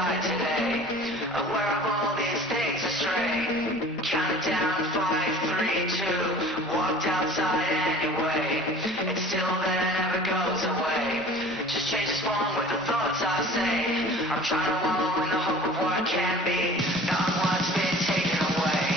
outside today. Aware of all these things astray. Counted down 5, 3, 2. Walked outside anyway. It's still there, never goes away. Just changes form with the thoughts I say. I'm trying to wallow in the hope of what can be, not what's been taken away.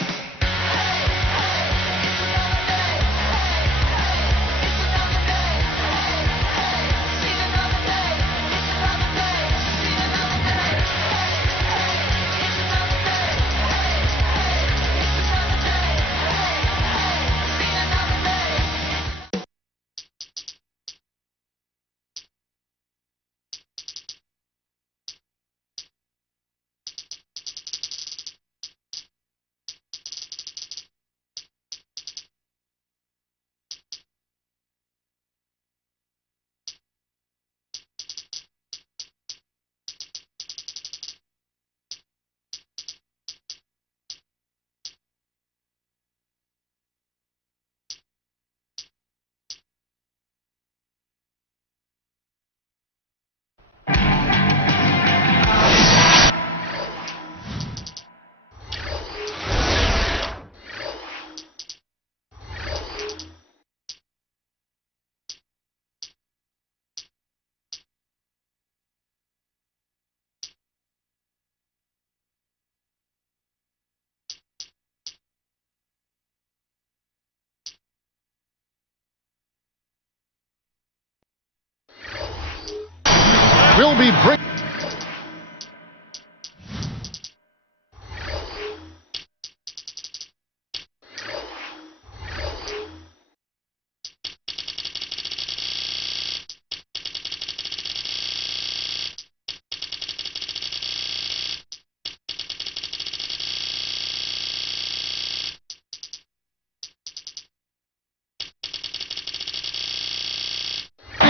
Will be break.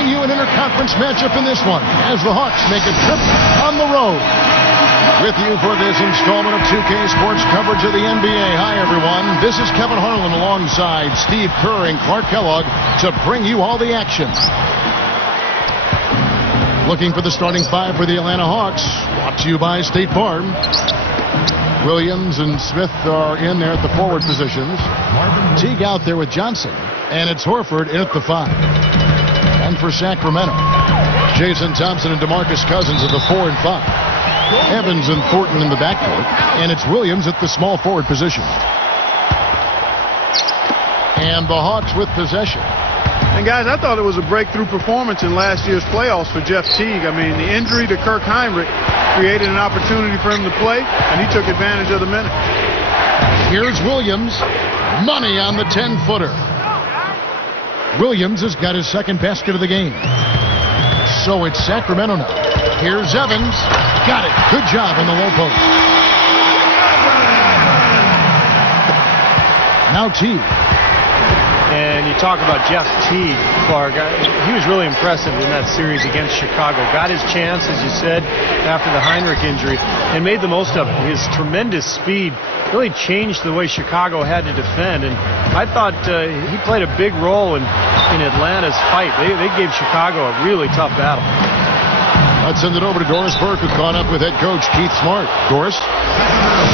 You an interconference matchup in this one as the Hawks make a trip on the road. With you for this installment of 2K Sports coverage of the NBA. Hi, everyone. This is Kevin Harlan alongside Steve Kerr and Clark Kellogg to bring you all the action. Looking for the starting five for the Atlanta Hawks. Brought to you by State Farm. Williams and Smith are in there at the forward positions. Teague out there with Johnson. And it's Horford in at the 5. And for Sacramento, Jason Thompson and DeMarcus Cousins at the 4 and 5. Evans and Thornton in the backcourt. And it's Williams at the small forward position. And the Hawks with possession. And guys, I thought it was a breakthrough performance in last year's playoffs for Jeff Teague. I mean, the injury to Kirk Heinrich created an opportunity for him to play, and he took advantage of the minute. Here's Williams. Money on the 10-footer. Williams has got his second basket of the game. So it's Sacramento now. Here's Evans. Got it. Good job on the low post. Now Teague. And you talk about Jeff Teague, Clark. He was really impressive in that series against Chicago. Got his chance, as you said, after the Heinrich injury, and made the most of it. His tremendous speed really changed the way Chicago had to defend. And I thought he played a big role in Atlanta's fight. They gave Chicago a really tough battle. Let's send it over to Doris Burke, who caught up with head coach Keith Smart. Doris?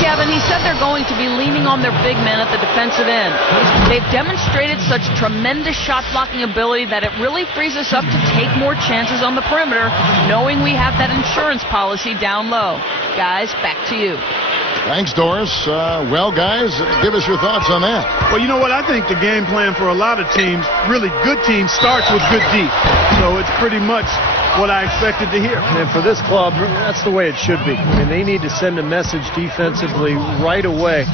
Kevin, he said they're going to be leaning on their big men at the defensive end. They've demonstrated such tremendous shot-blocking ability that it really frees us up to take more chances on the perimeter, knowing we have that insurance policy down low. Guys, back to you. Thanks, Doris. Well, guys, give us your thoughts on that. Well, you know what? I think the game plan for a lot of teams, really good teams, starts with good D. So it's pretty much what I expected to hear. And for this club, that's the way it should be. I mean, they need to send a message defensively right away.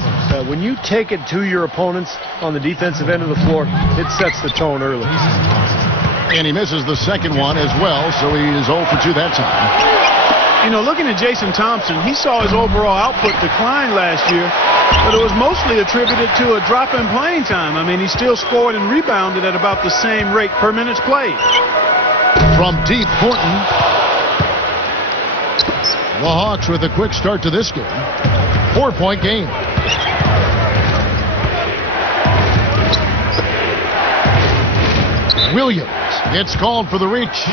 When you take it to your opponents on the defensive end of the floor, it sets the tone early. And he misses the second one as well, so he is 0 for 2 that time. You know, looking at Jason Thompson, he saw his overall output decline last year, but it was mostly attributed to a drop in playing time. I mean, he still scored and rebounded at about the same rate per minutes played. From deep, Thornton. The Hawks with a quick start to this game. 4-point game. Williams gets called for the reach.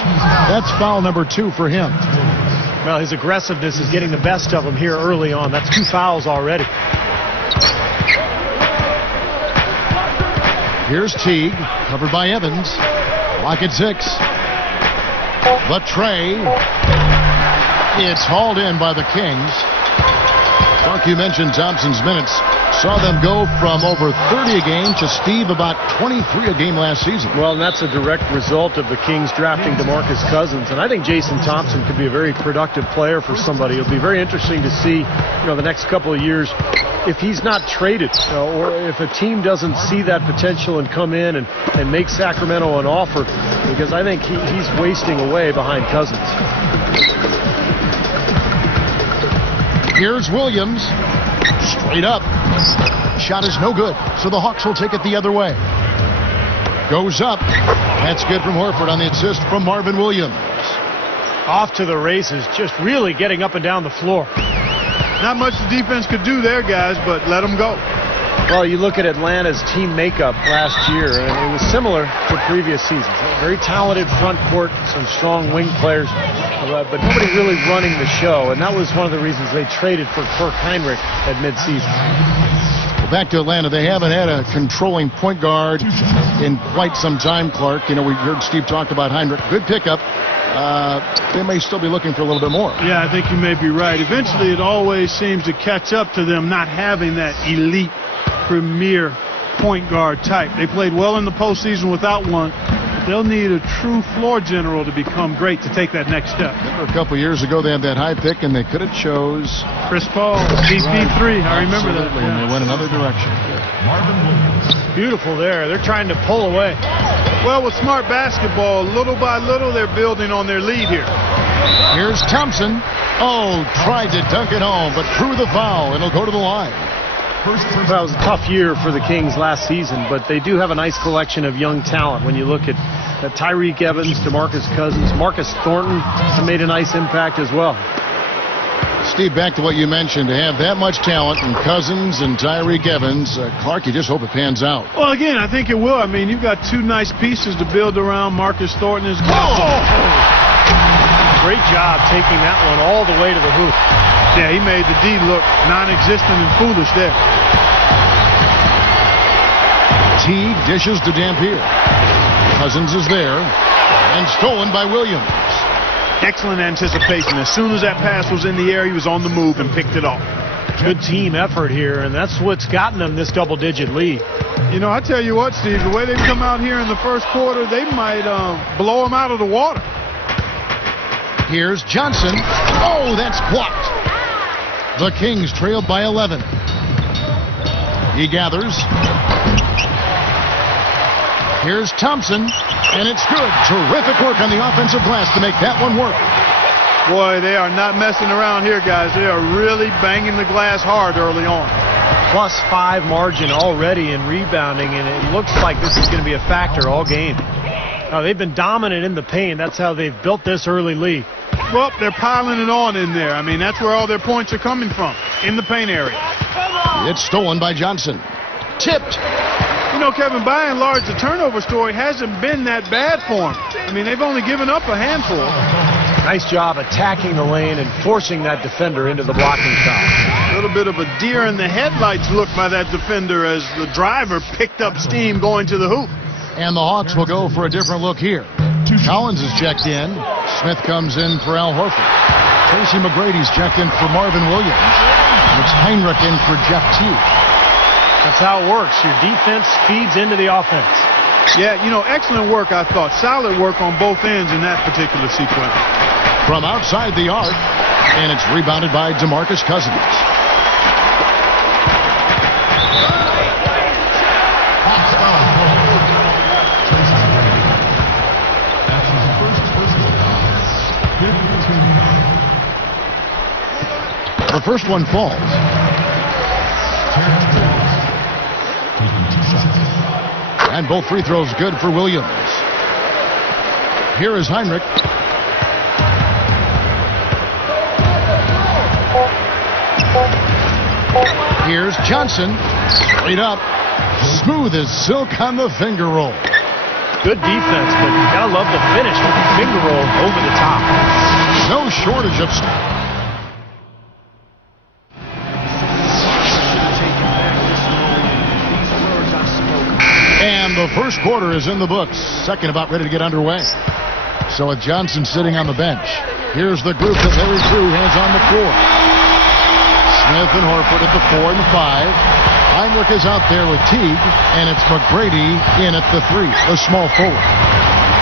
That's foul number 2 for him. Well, his aggressiveness is getting the best of him here early on. That's 2 fouls already. Here's Teague, covered by Evans. Lock at 6. The tray. It's hauled in by the Kings. Clark, you mentioned Thompson's minutes. Saw them go from over 30 a game to Steve about 23 a game last season. Well, and that's a direct result of the Kings drafting DeMarcus Cousins. And I think Jason Thompson could be a very productive player for somebody. It'll be very interesting to see, the next couple of years if he's not traded or if a team doesn't see that potential and come in and make Sacramento an offer, because I think he's wasting away behind Cousins. Here's Williams. Straight up. Shot is no good, so the Hawks will take it the other way. Goes up. That's good from Horford on the assist from Marvin Williams. Off to the races, just really getting up and down the floor. Not much the defense could do there, guys, but let them go. Well, you look at Atlanta's team makeup last year, and it was similar to previous seasons. Very talented front court, some strong wing players, but nobody really running the show, and that was one of the reasons they traded for Kirk Heinrich at midseason. Well, back to Atlanta, they haven't had a controlling point guard in quite some time, Clark. We heard Steve talk about Heinrich. Good pickup. They may still be looking for a little bit more. Yeah, I think you may be right. Eventually, it always seems to catch up to them not having that elite premier point guard type. They played well in the postseason without one. But they'll need a true floor general to become great to take that next step. A couple years ago, they had that high pick, and they could have chose Chris Paul, Cbyke3. I remember that. And they went another direction. Beautiful there. They're trying to pull away. Well, with smart basketball, little by little, they're building on their lead here. Here's Thompson. Oh, tried to dunk it home, but drew the foul, and he'll go to the line. Well, it was a tough year for the Kings last season, but they do have a nice collection of young talent. When you look at Tyreek Evans, DeMarcus Cousins, Marcus Thornton made a nice impact as well. Steve, back to what you mentioned, to have that much talent in Cousins and Tyreek Evans, Clark, you just hope it pans out. Well, again, I think it will. I mean, you've got 2 nice pieces to build around. Marcus Thornton is good. Great job taking that one all the way to the hoop. Yeah, he made the D look non-existent and foolish there. Teague dishes to Dampier. Cousins is there, and stolen by Williams. Excellent anticipation. As soon as that pass was in the air, he was on the move and picked it off. Good team effort here, and that's what's gotten them this double-digit lead. I tell you what, Steve, the way they've come out here in the first quarter, they might blow them out of the water. Here's Johnson. Oh, that's blocked. The Kings trailed by 11. He gathers. Here's Thompson, and it's good. Terrific work on the offensive glass to make that one work. Boy, they are not messing around here, guys. They are really banging the glass hard early on. +5 margin already in rebounding, and it looks like this is going to be a factor all game. They've been dominant in the paint. That's how they've built this early lead. Well, they're piling it on in there. I mean, that's where all their points are coming from, in the paint area. It's stolen by Johnson. Tipped. Kevin, by and large, the turnover story hasn't been that bad for them. I mean, they've only given up a handful. Nice job attacking the lane and forcing that defender into the blocking foul. A little bit of a deer in the headlights look by that defender as the driver picked up steam going to the hoop. And the Hawks will go for a different look here. Collins is checked in. Smith comes in for Al Horford. Tracy McGrady's checked in for Marvin Williams. It's Heinrich in for Jeff Teague. That's how it works. Your defense feeds into the offense. Yeah, excellent work, I thought. Solid work on both ends in that particular sequence. From outside the arc, and it's rebounded by DeMarcus Cousins. The first one falls. And both free throws good for Williams. Here is Heinrich. Here's Johnson. Straight up. Smooth as silk on the finger roll. Good defense, but you gotta love the finish with the finger roll over the top. No shortage of... And the first quarter is in the books. Second about ready to get underway. So with Johnson sitting on the bench, here's the group that Larry Drew has on the floor. Smith and Horford at the 4 and the 5. Heinrich is out there with Teague, and it's McGrady in at the 3, the small forward.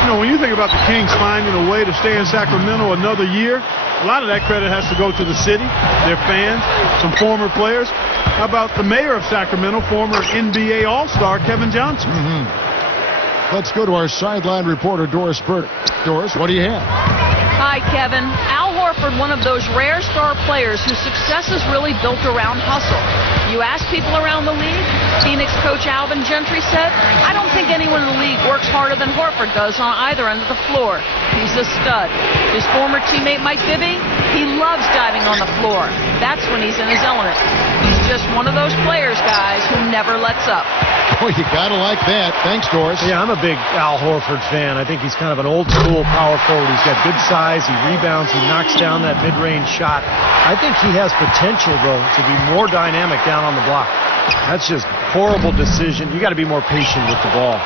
You know, when you think about the Kings finding a way to stay in Sacramento another year, a lot of that credit has to go to the city, their fans, some former players. How about the mayor of Sacramento, former NBA All-Star Kevin Johnson? Let's go to our sideline reporter, Doris Burke. Doris, what do you have? Hi, Kevin. Al Horford, one of those rare star players whose success is really built around hustle. You ask people around the league, Phoenix coach Alvin Gentry said, I don't think anyone in the league works harder than Horford does on either end of the floor. He's a stud. His former teammate Mike Bibby, he loves diving on the floor. That's when he's in his element. He's just one of those players, guys, who never lets up. Oh, you gotta like that. Thanks, Doris. Yeah, I'm a big Al Horford fan. I think he's kind of an old-school power forward. He's got good size. He rebounds. He knocks down that mid-range shot. I think he has potential, though, to be more dynamic down on the block. That's just horrible decision. You got to be more patient with the ball.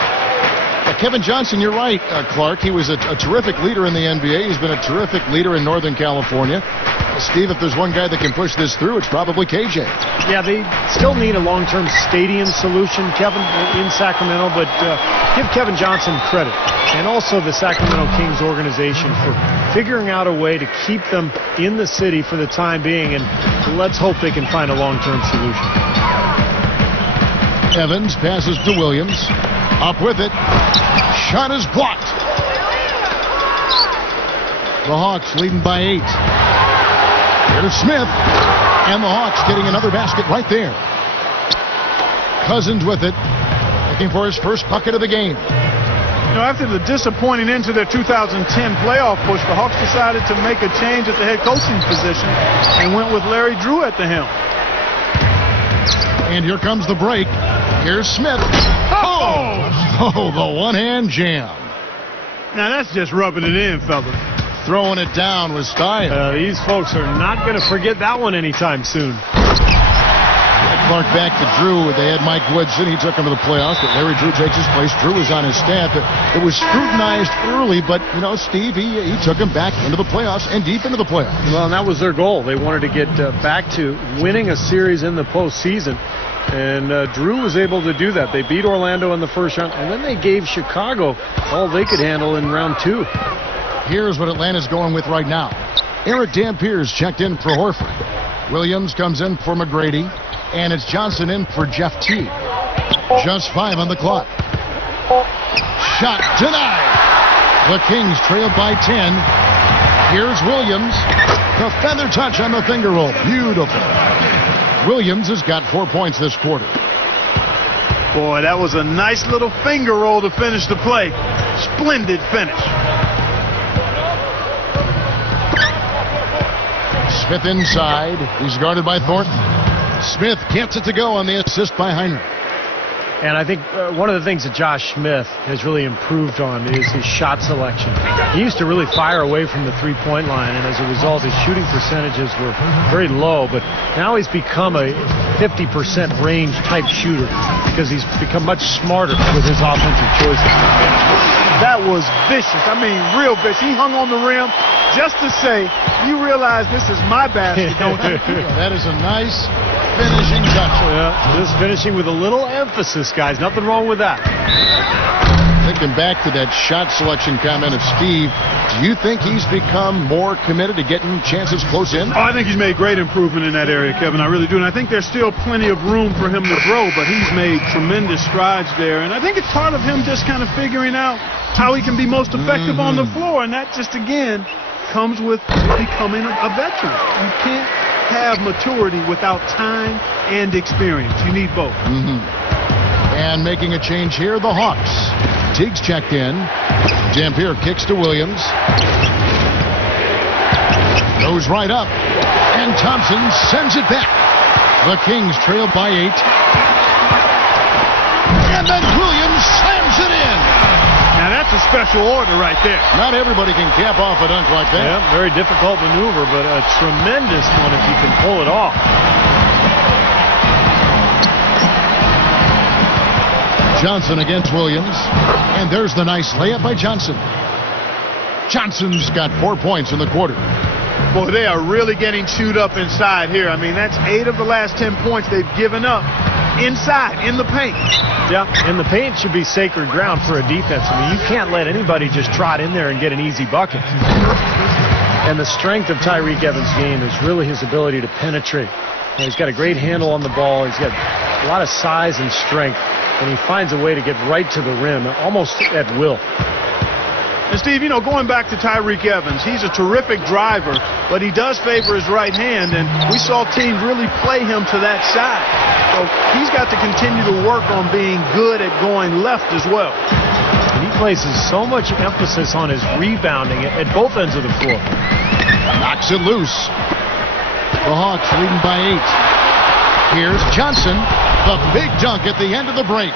Kevin Johnson, you're right, Clark. He was a terrific leader in the NBA. He's been a terrific leader in Northern California. Steve, if there's one guy that can push this through, it's probably KJ. Yeah, they still need a long-term stadium solution, Kevin, in Sacramento, but give Kevin Johnson credit, and also the Sacramento Kings organization for figuring out a way to keep them in the city for the time being, and let's hope they can find a long-term solution. Evans passes to Williams. Up with it. Shot is blocked. The Hawks leading by 8. Here's Smith. And the Hawks getting another basket right there. Cousins with it. Looking for his first bucket of the game. You know, after the disappointing end to their 2010 playoff push, the Hawks decided to make a change at the head coaching position and went with Larry Drew at the helm. And here comes the break. Here's Smith. Oh, the one-hand jam. Now that's just rubbing it in, fellas. Throwing it down with style. These folks are not going to forget that one anytime soon. Clark back to Drew. They had Mike Woodson. He took him to the playoffs, but Larry Drew takes his place. Drew was on his staff. It was scrutinized early, but, you know, Steve, he took him back into the playoffs and deep into the playoffs. Well, and that was their goal. They wanted to get back to winning a series in the postseason. And Drew was able to do that. They beat Orlando in the first round, and then they gave Chicago all they could handle in round 2. Here's what Atlanta's going with right now. Eric Dampier's checked in for Horford. Williams comes in for McGrady, and it's Johnson in for Jeff Teague. Just 5 on the clock. Shot denied. The Kings trailed by 10. Here's Williams. The feather touch on the finger roll. Beautiful. Williams has got 4 points this quarter. Boy, that was a nice little finger roll to finish the play. Splendid finish. Smith inside. He's guarded by Thornton. Smith gets it to go on the assist by Heinrich. And I think one of the things that Josh Smith has really improved on is his shot selection. He used to really fire away from the three-point line, and as a result, his shooting percentages were very low. But now he's become a 50% range type shooter because he's become much smarter with his offensive choices. That was vicious. I mean, real vicious. He hung on the rim just to say, you realize this is my basket, don't you? That is a nice finishing touch. Yeah, just finishing with a little emphasis, guys. Nothing wrong with that. Thinking back to that shot selection comment of Steve, do you think he's become more committed to getting chances close in? Oh, I think he's made great improvement in that area, Kevin. I really do. And I think there's still plenty of room for him to grow, but he's made tremendous strides there. And I think it's part of him just kind of figuring out how he can be most effective on the floor. And that just, again, comes with becoming a veteran. You can't have maturity without time and experience. You need both. And making a change here, the Hawks. Teague's checked in. Dampier kicks to Williams. Goes right up. And Thompson sends it back. The Kings trail by 8. And then Williams slams it in. Now that's a special order right there. Not everybody can cap off a dunk like that. Yeah, very difficult maneuver, but a tremendous one if you can pull it off. Johnson against Williams. And there's the nice layup by Johnson. Johnson's got 4 points in the quarter. Boy, they are really getting chewed up inside here. I mean, that's 8 of the last 10 points they've given up inside, in the paint. Yeah, and the paint should be sacred ground for a defense. I mean, you can't let anybody just trot in there and get an easy bucket. And the strength of Cbyke Evans' game is really his ability to penetrate. He's got a great handle on the ball. He's got a lot of size and strength, and he finds a way to get right to the rim, almost at will. And Steve, you know, going back to Cbyke Evans, he's a terrific driver, but he does favor his right hand, and we saw teams really play him to that side. So he's got to continue to work on being good at going left as well. And he places so much emphasis on his rebounding at both ends of the floor. Knocks it loose. The Hawks leading by 8. Here's Johnson, the big dunk at the end of the break.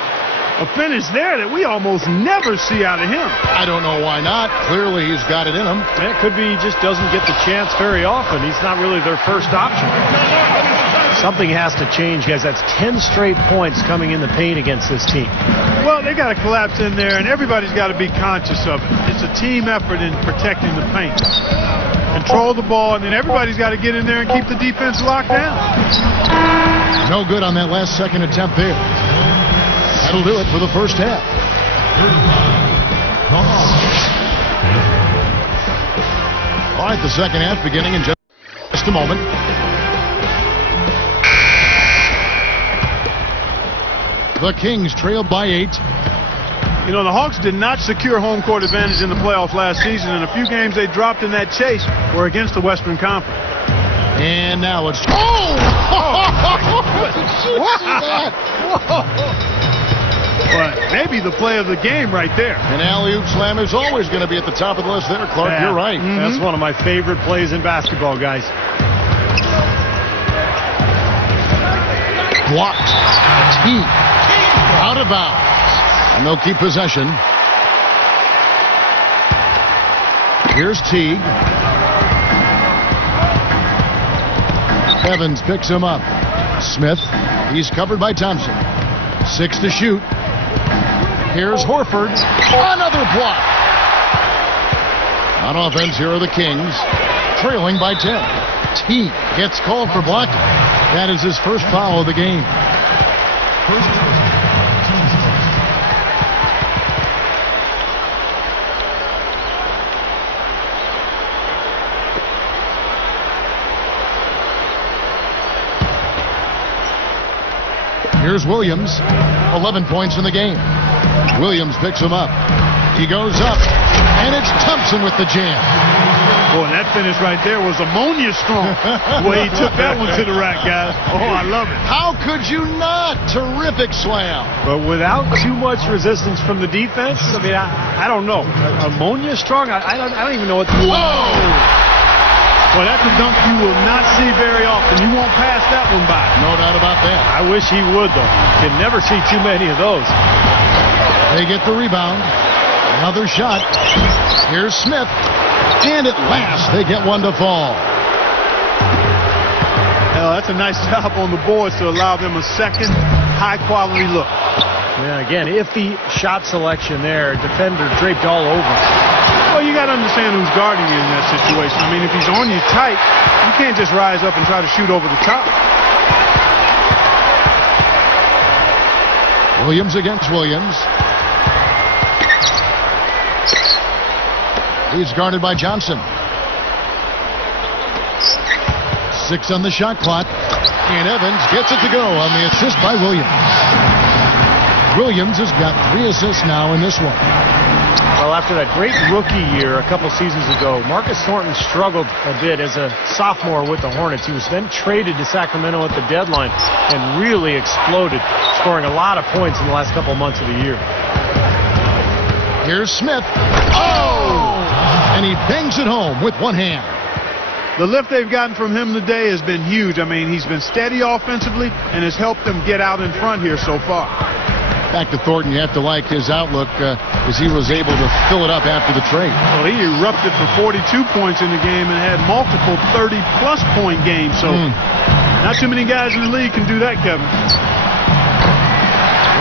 A finish there that we almost never see out of him. I don't know why not. Clearly he's got it in him. It could be he just doesn't get the chance very often. He's not really their first option. Something has to change, guys. That's 10 straight points coming in the paint against this team. Well, they got to collapse in there, and everybody's got to be conscious of it. It's a team effort in protecting the paint. Control the ball, and then everybody's got to get in there and keep the defense locked down. No good on that last second attempt there. That'll do it for the first half. All right, the second half beginning in just a moment. The Kings trail by 8. You know, the Hawks did not secure home court advantage in the playoffs last season, and a few games they dropped in that chase were against the Western Conference. And now it's... Oh! Did you see that? But maybe the play of the game right there. An alley-oop slam is always going to be at the top of the list there, Clark. Yeah. You're right. That's one of my favorite plays in basketball, guys. Blocked. T. Out of bounds. And they'll keep possession. Here's Teague. Evans picks him up. Smith. He's covered by Thompson. 6 to shoot. Here's Horford. Another block. On offense, here are the Kings, trailing by 10. Teague gets called for blocking. That is his first foul of the game. Here's Williams, 11 points in the game. Williams picks him up. He goes up, and it's Thompson with the jam. Boy, that finish right there was ammonia strong. The way he took that one to the rack, guys. Oh, I love it. How could you not? Terrific slam. But without too much resistance from the defense, I mean, I don't know. Ammonia strong? I don't even know what. Whoa! Well, that's a dunk you will not see very often. You won't pass that one by. No doubt about that. I wish he would, though. Can never see too many of those. They get the rebound. Another shot. Here's Smith. And at last, they get one to fall. Well, that's a nice job on the boards to allow them a second high-quality look. Yeah, again, iffy shot selection there. Defender draped all over. Well, you got to understand who's guarding you in that situation. I mean, if he's on you tight, you can't just rise up and try to shoot over the top. Williams against Williams. He's guarded by Johnson. 6 on the shot clock. And Evans gets it to go on the assist by Williams. Williams has got 3 assists now in this one. Well, after that great rookie year a couple seasons ago, Marcus Thornton struggled a bit as a sophomore with the Hornets. He was then traded to Sacramento at the deadline and really exploded, scoring a lot of points in the last couple months of the year. Here's Smith. Oh! And he bangs it home with one hand. The lift they've gotten from him today has been huge. I mean, he's been steady offensively and has helped them get out in front here so far. Back to Thornton, you have to like his outlook as he was able to fill it up after the trade. Well, he erupted for 42 points in the game and had multiple 30-plus point games. So not too many guys in the league can do that, Kevin.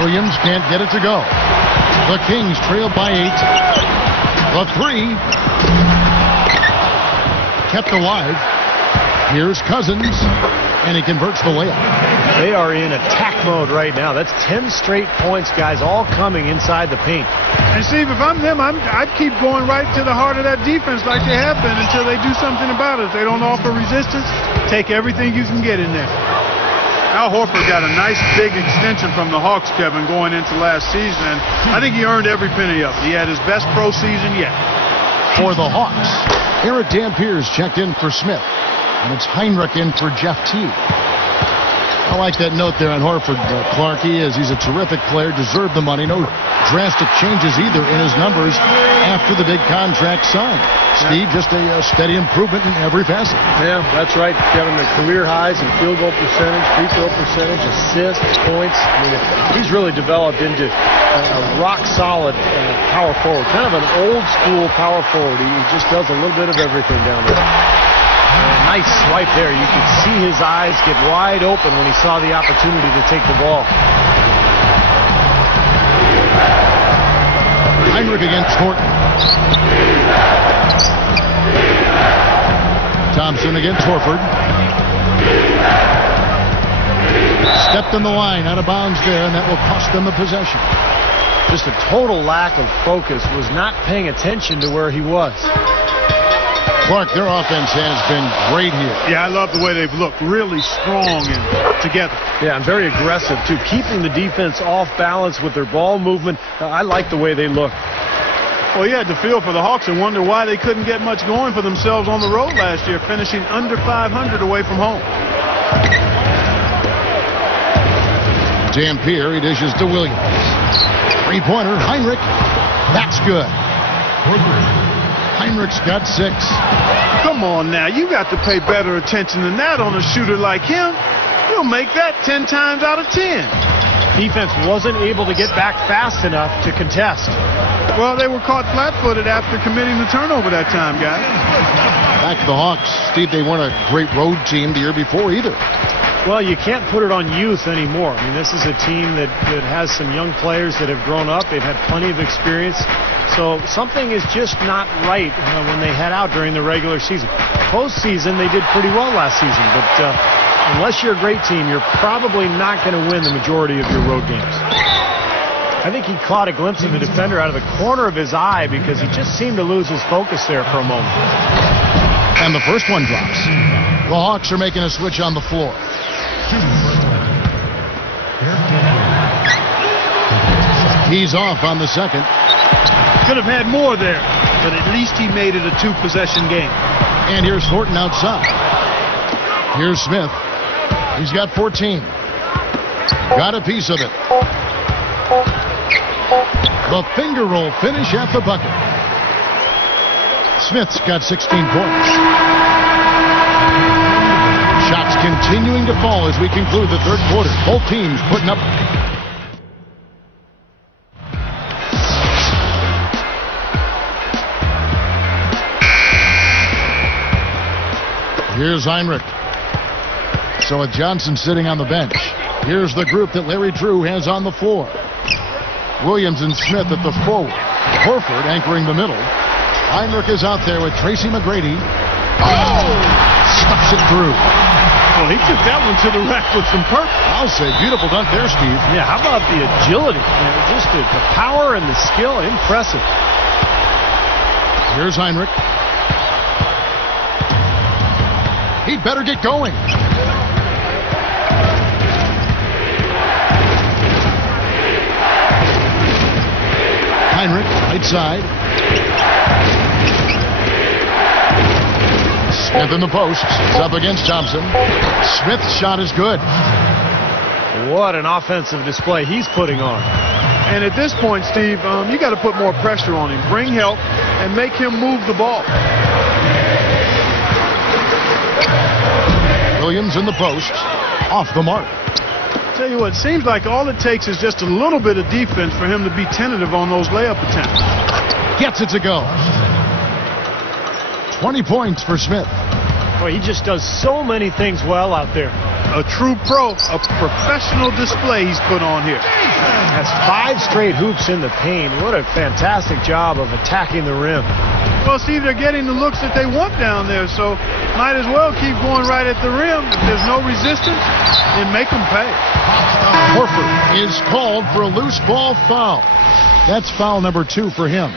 Williams can't get it to go. The Kings trail by 8. The 3 kept alive. Here's Cousins, and he converts the layup. They are in attack mode right now. That's 10 straight points, guys, all coming inside the paint. And Steve, if I'm them, I'd keep going right to the heart of that defense like they have been until they do something about it. If they don't offer resistance, take everything you can get in there. Al Horford got a nice big extension from the Hawks, Kevin, going into last season, and I think he earned every penny of it. He had his best pro season yet. For the Hawks, Eric Dampiers checked in for Smith, and it's Heinrich in for Jeff Teague. I like that note there on Horford. Clark, he's a terrific player, deserved the money. No drastic changes either in his numbers after the big contract signed. Steve, just a steady improvement in every facet. Yeah, that's right, Kevin. The career highs in field goal percentage, free throw percentage, assists, points. I mean, he's really developed into a rock-solid power forward, kind of an old-school power forward. He just does a little bit of everything down there. Nice swipe there. You could see his eyes get wide open when he saw the opportunity to take the ball. Heinrich against Thornton. Thompson against Horford. Stepped in the line, out of bounds there, and that will cost them the possession. Just a total lack of focus. Was not paying attention to where he was. Clark, their offense has been great here. Yeah, I love the way they've looked. Really strong and together. Yeah, and very aggressive, too. Keeping the defense off balance with their ball movement. I like the way they look. Well, you had to feel for the Hawks and wonder why they couldn't get much going for themselves on the road last year, finishing under 500 away from home. Dampier, he dishes to Williams. Three-pointer, Heinrich. That's good. Heinrich's got 6. Come on now, you got to pay better attention than that on a shooter like him. He'll make that 10 times out of 10. Defense wasn't able to get back fast enough to contest. Well, they were caught flat-footed after committing the turnover that time, guys. Back to the Hawks. Steve, they weren't a great road team the year before either. Well, you can't put it on youth anymore. I mean, this is a team that has some young players that have grown up. They've had plenty of experience. So something is just not right when they head out during the regular season. Postseason, they did pretty well last season. But unless you're a great team, you're probably not going to win the majority of your road games. I think he caught a glimpse of the defender out of the corner of his eye because he just seemed to lose his focus there for a moment. And the first one drops. The Hawks are making a switch on the floor. He's off on the second. Could have had more there, but at least he made it a 2-possession game. And here's Thornton outside. Here's Smith. He's got 14. Got a piece of it. The finger roll finish at the bucket. Smith's got 16 points. Shots continuing to fall as we conclude the third quarter. Both teams putting up. Here's Heinrich. So with Johnson sitting on the bench, here's the group that Larry Drew has on the floor. Williams and Smith at the forward. Horford anchoring the middle. Heinrich is out there with Tracy McGrady. Oh! Stuffs it through. Well, he took that one to the rack with some purpose. I'll say, beautiful dunk there, Steve. Yeah, how about the agility? Just the power and the skill. Impressive. Here's Heinrich. He'd better get going. Heinrich, right side. Smith in the post. It's up against Thompson. Smith's shot is good. What an offensive display he's putting on. And at this point, Steve, you got to put more pressure on him. Bring help and make him move the ball. Williams in the post. Off the mark. Tell you what, it seems like all it takes is just a little bit of defense for him to be tentative on those layup attempts. Gets it to go. 20 points for Smith. Boy, he just does so many things well out there. A true pro, a professional display he's put on here. Has 5 straight hoops in the paint. What a fantastic job of attacking the rim. Well, Steve, they're getting the looks that they want down there, so might as well keep going right at the rim. If there's no resistance, then make them pay. Horford is called for a loose ball foul. That's foul number 2 for him.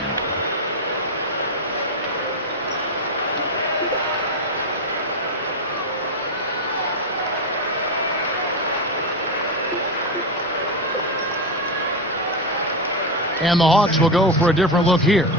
And the Hawks will go for a different look here.